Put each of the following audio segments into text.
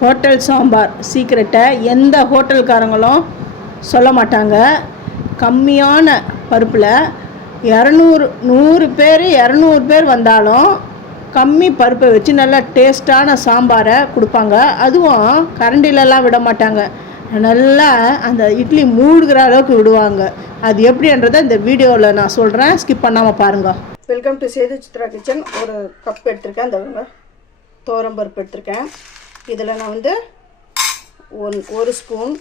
Hotel sambar சீக்ரெட்டை எந்த ஹோட்டல்காரங்களும் சொல்ல மாட்டாங்க. கம்மியான பருப்பில் 200 பேர் வந்தாலும் கம்மி பருப்பை வச்சு நல்லா டேஸ்ட்டான சாம்பாரை கொடுப்பாங்க. அதுவும் கரண்டிலலாம் விட மாட்டாங்க, நல்லா அந்த இட்லி மூழ்கிற அளவுக்கு விடுவாங்க. அது எப்படின்றத இந்த வீடியோவில் நான் சொல்கிறேன், ஸ்கிப் பண்ணாமல் பாருங்கள். Welcome to Sethu Chitra kitchen. ஒரு கப் எடுத்திருக்கேன், இந்த துவரம்பருப்பு எடுத்திருக்கேன். இதில் நான் வந்து ஒரு ஸ்பூன்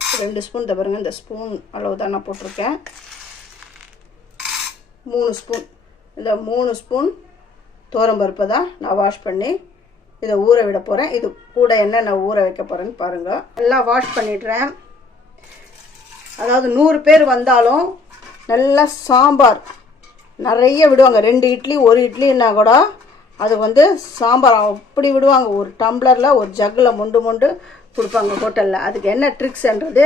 2 ஸ்பூன் பாருங்கள், இந்த ஸ்பூன் அளவு தான் நான் போட்டிருக்கேன். 3 ஸ்பூன், இந்த 3 ஸ்பூன் துவரம்பருப்பை தான் நான் வாஷ் பண்ணி இதை ஊற விட போகிறேன். இது கூட என்ன நான் ஊற வைக்க போகிறேன்னு பாருங்கள். எல்லாம் வாஷ் பண்ணிடுறேன். அதாவது 100 பேர் வந்தாலும் நல்லா சாம்பார் நிறைய விடுவாங்க. 2 இட்லி 1 இட்லின்னா கூட அது வந்து சாம்பார் அப்படி விடுவாங்க. ஒரு டம்ளரில் ஒரு ஜக்கில் மொண்டு கொடுப்பாங்க ஹோட்டலில். அதுக்கு என்ன ட்ரிக்ஸ்ன்றது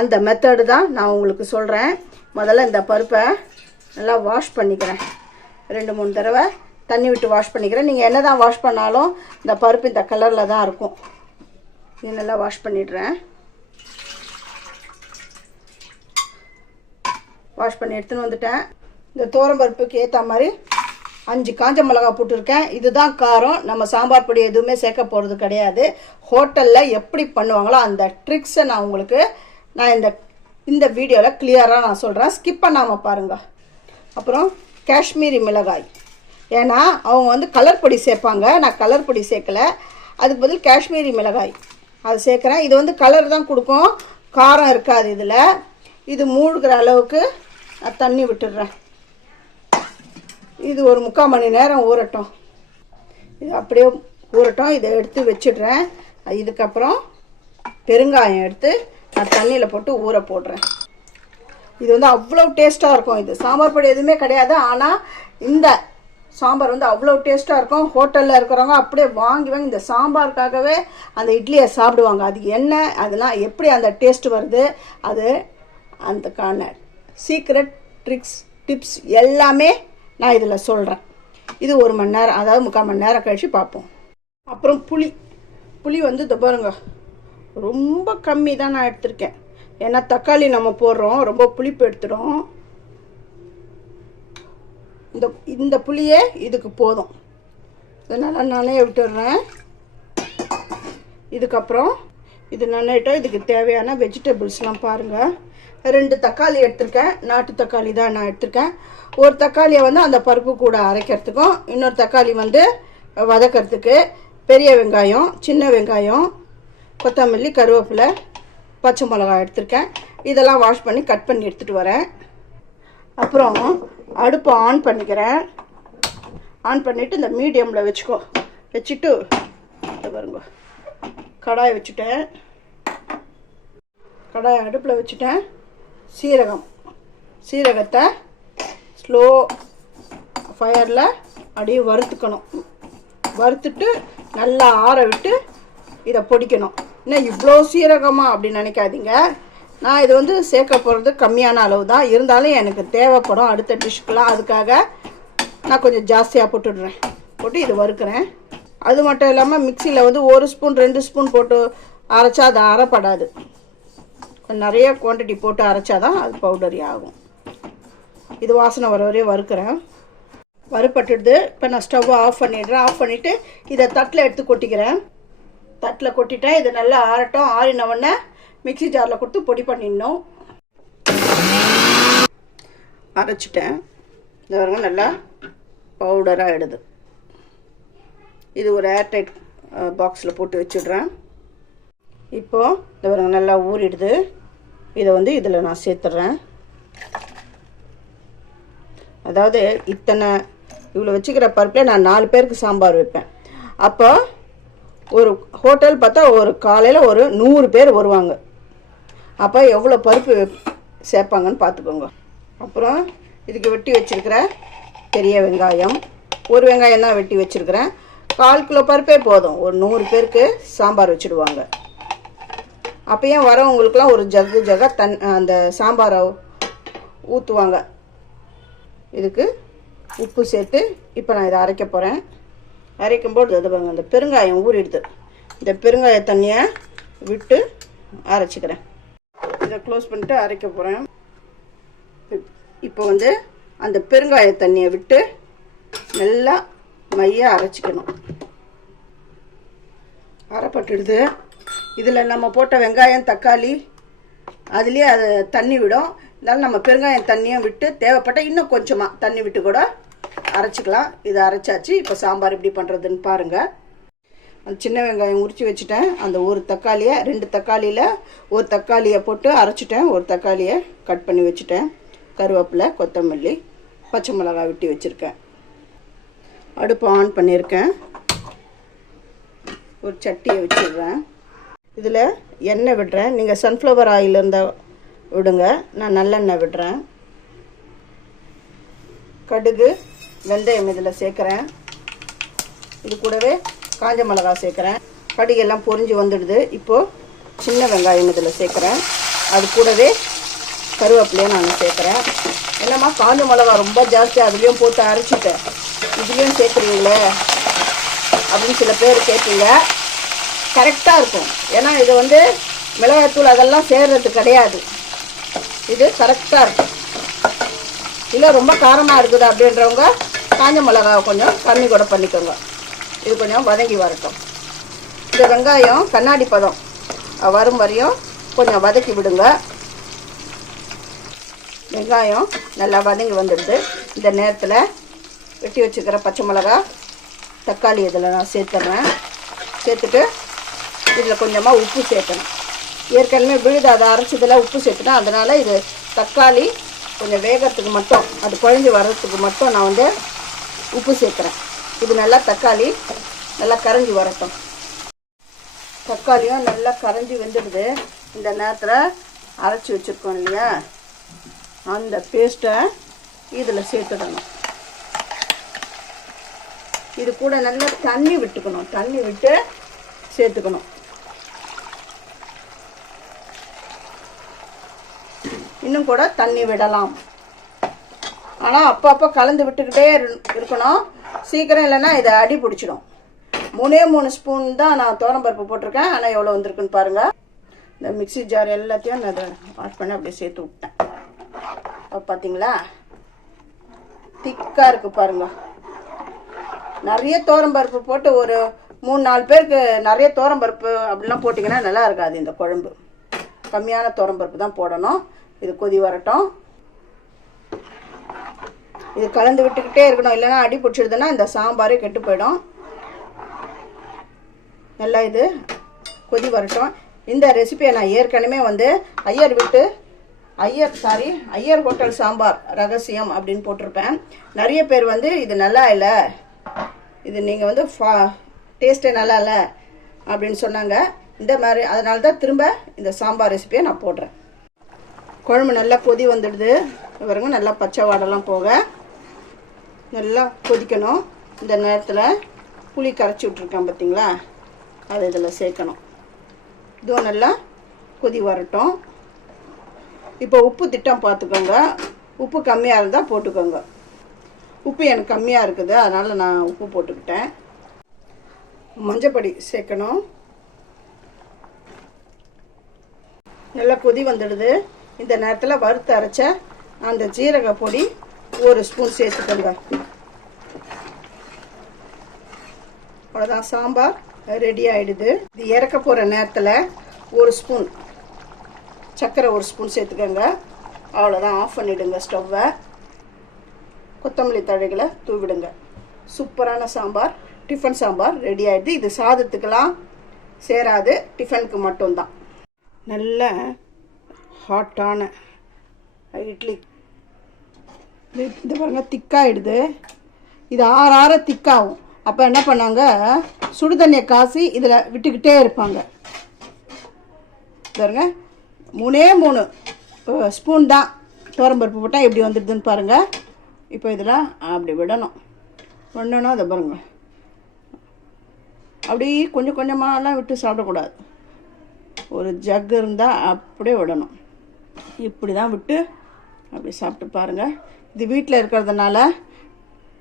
அந்த மெத்தடு தான் நான் உங்களுக்கு சொல்கிறேன். முதல்ல இந்த பருப்பை நல்லா வாஷ் பண்ணிக்கிறேன். 2-3 தடவை தண்ணி விட்டு வாஷ் பண்ணிக்கிறேன். நீங்கள் என்ன தான் வாஷ் பண்ணாலும் இந்த பருப்பு இந்த கலரில் தான் இருக்கும். இது நல்லா வாஷ் பண்ணிடுறேன். வாஷ் பண்ணி எடுத்துன்னு வந்துட்டேன். இந்த துவரம்பருப்புக்கு ஏற்ற மாதிரி 5 காஞ்ச மிளகா போட்டிருக்கேன். இதுதான் காரம். நம்ம சாம்பார் பொடி எதுவுமே சேர்க்க போகிறது கிடையாது. ஹோட்டலில் எப்படி பண்ணுவாங்களோ அந்த ட்ரிக்ஸை நான் உங்களுக்கு இந்த வீடியோவில் கிளியராக நான் சொல்கிறேன், ஸ்கிப் பண்ணாமல் பாருங்கள். அப்புறம் காஷ்மீரி மிளகாய், ஏன்னா அவங்க வந்து கலர் பொடி சேர்ப்பாங்க, நான் கலர் பொடி சேர்க்கலை. அதுக்கு பதில் காஷ்மீரி மிளகாய் அது சேர்க்குறேன். இது வந்து கலர் தான் கொடுக்கும், காரம் இருக்காது இதில். இது மூழ்கிற அளவுக்கு நான் தண்ணி விட்டுடுறேன். இது ஒரு 3/4 மணி நேரம் ஊறட்டும். இது அப்படியே ஊறட்டும். இதை எடுத்து வச்சிடுறேன். இதுக்கப்புறம் பெருங்காயம் எடுத்து நான் தண்ணியில் போட்டு ஊற போடுறேன். இது வந்து அவ்வளோ டேஸ்ட்டாக இருக்கும். இது சாம்பார் பொடி எதுவுமே கிடையாது, ஆனால் இந்த சாம்பார் வந்து அவ்வளோ டேஸ்ட்டாக இருக்கும். ஹோட்டலில் இருக்கிறவங்க அப்படியே வாங்கி இந்த சாம்பாருக்காகவே அந்த இட்லியை சாப்பிடுவாங்க. அதுக்கு என்ன, அதெல்லாம் எப்படி அந்த டேஸ்ட் வருது, அது அதுக்கான சீக்ரெட் ட்ரிக்ஸ் டிப்ஸ் எல்லாமே நான் இதில் சொல்கிறேன். இது 1 மணி நேரம், அதாவது 3/4 மணி நேரம் கழித்து பார்ப்போம். அப்புறம் புளி வந்து இதை பாருங்க, ரொம்ப கம்மி தான் நான் எடுத்திருக்கேன். ஏன்னா தக்காளி நம்ம போடுறோம், ரொம்ப புளிப்பு எடுத்துடும். இந்த புளியே இதுக்கு போதும். இதனால் நானே விட்டுடுறேன். இதுக்கப்புறம் இது நன்னிட்டா இதுக்கு தேவையான வெஜிடபிள்ஸ்லாம் பாருங்கள். 2 தக்காளி எடுத்திருக்கேன். நாட்டு தக்காளி தான் நான் எடுத்திருக்கேன். ஒரு தக்காளியை வந்து அந்த பருப்பு கூட அரைக்கிறதுக்கும், இன்னொரு தக்காளி வந்து வதக்கிறதுக்கு. பெரிய வெங்காயம், சின்ன வெங்காயம், கொத்தமல்லி, கருவேப்பிலை, பச்சை மிளகாய் எடுத்திருக்கேன். இதெல்லாம் வாஷ் பண்ணி கட் பண்ணி எடுத்துகிட்டு வரேன். அப்புறம் அடுப்பை ஆன் பண்ணிக்கிறேன். ஆன் பண்ணிவிட்டு இந்த மீடியமில் வச்சுட்டு பாருங்க, கடாயை வச்சுட்டேன். கடாயை அடுப்பில் வச்சுட்டேன். சீரகத்தை ஸ்லோ ஃபயரில் அப்படியே வறுத்துக்கணும். வறுத்துட்டு நல்லா ஆற விட்டு இதை பொடிக்கணும். இன்னும் இவ்வளோ சீரகமா அப்படின்னு நினைக்காதீங்க. நான் இது வந்து சேர்க்க போகிறது கம்மியான அளவு தான், இருந்தாலும் எனக்கு தேவைப்படும் அடுத்த டிஷ்க்கெலாம். அதுக்காக நான் கொஞ்சம் ஜாஸ்தியாக போட்டுடுறேன். போட்டு இது வறுக்கிறேன். அது மட்டும் இல்லாமல் மிக்சியில் வந்து 1 ஸ்பூன் 2 ஸ்பூன் போட்டு அரைச்சா அது அரைப்படாது. நிறைய குவான்டிட்டி போட்டு அரைச்சாதான் அது பவுடரி ஆகும். இது வாசனை வர வரையும் வறுக்கிறேன். வறுப்பட்டுடுது. இப்போ நான் ஸ்டவ்வை ஆஃப் பண்ணிடுறேன். ஆஃப் பண்ணிவிட்டு இதை தட்டில் எடுத்து கொட்டிக்கிறேன். தட்டில் கொட்டிட்டேன். இது நல்லா ஆறட்டும். ஆறினவுடனே மிக்சி ஜாரில் கொடுத்து பொடி பண்ணிடணும். அரைச்சிட்டேன். இந்த வரங்க நல்லா பவுடராக ஆகிடுது. இது ஒரு ஏர்டைட் பாக்ஸில் போட்டு வச்சுடுறேன். இப்போது இந்த வரங்க நல்லா ஊறிடுது. இதை வந்து இதில் நான் சேர்த்துட்றேன். அதாவது இவ்வளோ வச்சுக்கிற பருப்பில் நான் 4 பேருக்கு சாம்பார் வைப்பேன். அப்போ ஒரு ஹோட்டல் பார்த்தா ஒரு காலையில் ஒரு 100 பேர் வருவாங்க. அப்போ எவ்வளோ பருப்பு சேர்ப்பாங்கன்னு பார்த்துக்கோங்க. அப்புறம் இதுக்கு வெட்டி வச்சுருக்கிற பெரிய வெங்காயம், ஒரு வெங்காயம் தான் வெட்டி வச்சுருக்கிறேன். 1/4 கிலோ பருப்பே போதும், ஒரு 100 பேருக்கு சாம்பார் வச்சுடுவாங்க. அப்போயும் வரவங்களுக்குலாம் ஒரு ஜக்காக அந்த சாம்பாரை ஊற்றுவாங்க. இதுக்கு உப்பு சேர்த்து இப்போ நான் இதை அரைக்க போகிறேன். அரைக்கும்போது அது பாருங்க, அந்த பெருங்காயம் ஊறிடுது. இந்த பெருங்காய தண்ணியை விட்டு அரைச்சிக்கிறேன். இதை க்ளோஸ் பண்ணிட்டு அரைக்க போகிறேன். இப்போ வந்து அந்த பெருங்காய தண்ணியை விட்டு நல்லா மையாக அரைச்சிக்கணும். அரைப்பட்டுடுது. இதில் நம்ம போட்ட வெங்காயம் தக்காளி அதுலேயே அது தண்ணி விடும். இருந்தாலும் நம்ம பெருங்காயம் தண்ணியும் விட்டு தேவைப்பட்ட இன்னும் கொஞ்சமாக தண்ணி விட்டு கூட அரைச்சிக்கலாம். இதை அரைச்சாச்சு. இப்போ சாம்பார் எப்படி பண்ணுறதுன்னு பாருங்கள். அந்த சின்ன வெங்காயம் உரித்து வச்சுட்டேன். அந்த ஒரு தக்காளியை 2 தக்காளியில் ஒரு தக்காளியை போட்டு அரைச்சிட்டேன். ஒரு தக்காளியை கட் பண்ணி வச்சுட்டேன். கருவேப்பிலை, கொத்தமல்லி, பச்சை மிளகாய் வெட்டி வச்சுருக்கேன். அடுப்பு ஆன் பண்ணியிருக்கேன். ஒரு சட்டியை வச்சிடுறேன். இதில் எண்ணெய் விடுறேன். நீங்கள் சன்ஃப்ளவர் ஆயில் இருந்தால் விடுங்க. நான் நல்லெண்ணெய் விடுறேன். கடுகு, வெந்தயம் இதில் சேர்க்குறேன். இது கூடவே காஞ்ச மிளகாய் சேர்க்குறேன். கடுகெல்லாம் பொரிஞ்சு வந்துடுது. இப்போது சின்ன வெங்காயம் இதில் சேர்க்குறேன். அது கூடவே கருவேப்பிலையும் நான் சேர்க்குறேன். என்னம்மா காஞ்ச மிளகா ரொம்ப ஜாஸ்தி அதுலேயும் போட்டு அரைச்சிட்டேன், இதுலேயும் சேர்க்குறீங்களே அப்படின்னு சில பேர் கேட்பீங்க. கரெக்டாக இருக்கும். ஏன்னா இது வந்து மிளகாய்த்தூள் அதெல்லாம் சேர்றது கிடையாது. இது கரெக்டாக இருக்கும். இல்லை ரொம்ப காரமாக இருக்குது அப்படின்றவங்க காஞ்ச மிளகாவை கொஞ்சம் கம்மி கூட பண்ணிக்கோங்க. இது கொஞ்சம் வதங்கி வரட்டும். இந்த வெங்காயம் கண்ணாடி பதம் வரும் வரையும் கொஞ்சம் வதக்கி விடுங்க. வெங்காயம் நல்லா வதங்கி வந்துடுது. இந்த நேரத்தில் வெட்டி வச்சுக்கிற பச்சை மிளகா, தக்காளி இதில் நான் சேர்த்துட்றேன். சேர்த்துட்டு இதில் கொஞ்சமாக உப்பு சேர்க்கணும். ஏற்கனவே விழுது அதை அரைச்சதில் உப்பு சேர்த்துட்டேன். அதனால் இது தக்காளி கொஞ்சம் வேகிறதுக்கு மட்டும், அது குழஞ்சி வர்றதுக்கு மட்டும் நான் வந்து உப்பு சேர்க்குறேன். இது நல்லா தக்காளி நல்லா கரைஞ்சி வரட்டும். தக்காளியும் நல்லா கரைஞ்சி வெந்துடுது. இந்த நேரத்தில் அரைச்சி வச்சுருக்கோம் இல்லையா, அந்த பேஸ்ட்டை இதில் சேர்த்துடணும். இது கூட நல்லா தண்ணி விட்டுக்கணும். தண்ணி விட்டு சேர்த்துக்கணும். இன்னும் கூட தண்ணி விடலாம். ஆனால் அப்பப்போ கலந்து விட்டுக்கிட்டே இருக்கணும். சீக்கிரம் இல்லைன்னா இதை அடி பிடிச்சிடும். 3 ஸ்பூன் தான் நான் துவரம்பருப்பு போட்டிருக்கேன். ஆனால் எவ்வளோ வந்திருக்குன்னு பாருங்கள். இந்த மிக்ஸி ஜார் எல்லாத்தையும் நான் அதை வாஷ் பண்ணி அப்படியே சேர்த்து விட்டேன். பார்த்தீங்களா, திக்காக இருக்குது பாருங்கள். நிறைய துவரம்பருப்பு போட்டு ஒரு 3-4 பேருக்கு நிறைய துவரம்பருப்பு அப்படிலாம் போட்டிங்கன்னா நல்லா இருக்காது இந்த குழம்பு. கம்மியான துவரம்பருப்பு தான் போடணும். இது கொதி வரட்டும். இது கலந்து விட்டுக்கிட்டே இருக்கணும். இல்லைன்னா அடி பிடிச்சிடுதுன்னா இந்த சாம்பாரே கெட்டு போயிடும். நல்லா இது கொதி வரட்டும். இந்த ரெசிபியை நான் ஏற்கனவே வந்து ஐயர் ஹோட்டல் சாம்பார் ரகசியம் அப்படின்னு போட்டிருப்பேன். நிறைய பேர் வந்து இது நல்லா இல்லை, இது நீங்கள் வந்து டேஸ்ட்டே நல்லா இல்லை அப்படின்னு சொன்னாங்க. இந்த மாதிரி அதனால தான் திரும்ப இந்த சாம்பார் ரெசிபியை நான் போடுறேன். குழம்பு நல்லா கொதி வந்துடுது பாருங்க. நல்லா பச்சை வாடெல்லாம் போக நல்லா கொதிக்கணும். இந்த நேரத்தில் புளி கரைச்சி விட்ருக்கேன் பார்த்தீங்களா, அதை இதில் சேர்க்கணும். இதுவும் நல்லா கொதி வரட்டும். இப்போ உப்பு திட்டம் பார்த்துக்கோங்க. உப்பு கம்மியாக இருந்தால் போட்டுக்கோங்க. உப்பு எனக்கு கம்மியாக இருக்குது, அதனால் நான் உப்பு போட்டுக்கிட்டேன். மஞ்சப்பொடி சேர்க்கணும். நல்லா கொதி வந்துடுது. இந்த நேரத்தில் வறுத்து அரைச்ச அந்த ஜீரக பொடி 1 ஸ்பூன் சேர்த்துக்கோங்க. அவ்வளோதான், சாம்பார் ரெடி ஆகிடுது. இது இறக்க போகிற நேரத்தில் 1 ஸ்பூன் சர்க்கரை 1 ஸ்பூன் சேர்த்துக்கோங்க. அவ்வளோதான், ஆஃப் பண்ணிவிடுங்க ஸ்டவ்வை. கொத்தமல்லி தழைகளை தூவிடுங்க. சூப்பரான சாம்பார், டிஃபன் சாம்பார் ரெடி ஆகிடுது. இது சாதத்துக்கெல்லாம் சேராது, டிஃபனுக்கு மட்டும்தான். நல்ல ஹாட்டான இட்லி இது பாருங்க, திக்காயிடுது. இது ஆற திக்காகும். அப்போ என்ன பண்ணாங்க, சுடு தண்ணியை காசி இதில் விட்டுக்கிட்டே இருப்பாங்க. பாருங்க, 3 ஸ்பூன் தான் துவரம்பருப்பு போட்டால் எப்படி வந்துடுதுன்னு பாருங்கள். இப்போ இதில் அப்படி விடணும். அதை பாருங்க, அப்படி கொஞ்சம் கொஞ்சமாலாம் விட்டு சாப்பிடக்கூடாது. ஒரு ஜக் இருந்தால் அப்படியே விடணும். இப்படி தான் விட்டு அப்படி சாப்பிட்டு பாருங்கள். இது வீட்டில் இருக்கிறதுனால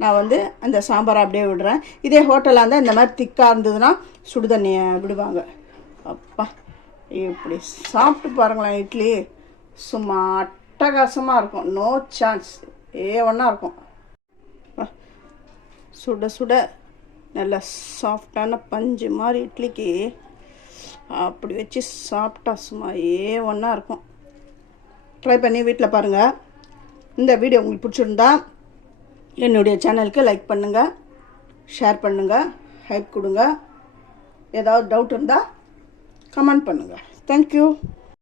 நான் வந்து அந்த சாம்பாரை அப்படியே விடுறேன். இதே ஹோட்டலாக இருந்தால் இந்த மாதிரி திக்காக இருந்ததுன்னா சுடு தண்ணியை விடுவாங்க. அப்பா இப்படி சாப்பிட்டு பாருங்களேன், இட்லி சும்மா அட்டகாசமாக இருக்கும். நோ சான்ஸ், ஒன்றா இருக்கும். சுட சுட நல்ல சாஃப்டான பஞ்சு மாதிரி இட்லிக்கு அப்படி வச்சு சாப்பிட்டா சும்மா ஒன்றா இருக்கும். ட்ரை பண்ணி வீட்டில் பாருங்கள். இந்த வீடியோ உங்களுக்கு பிடிச்சிருந்தா என்னுடைய சேனலுக்கு லைக் பண்ணுங்கள், ஷேர் பண்ணுங்கள், ஹைப் கொடுங்க. ஏதாவது டவுட் இருந்தால் கமெண்ட் பண்ணுங்கள். தேங்க்யூ.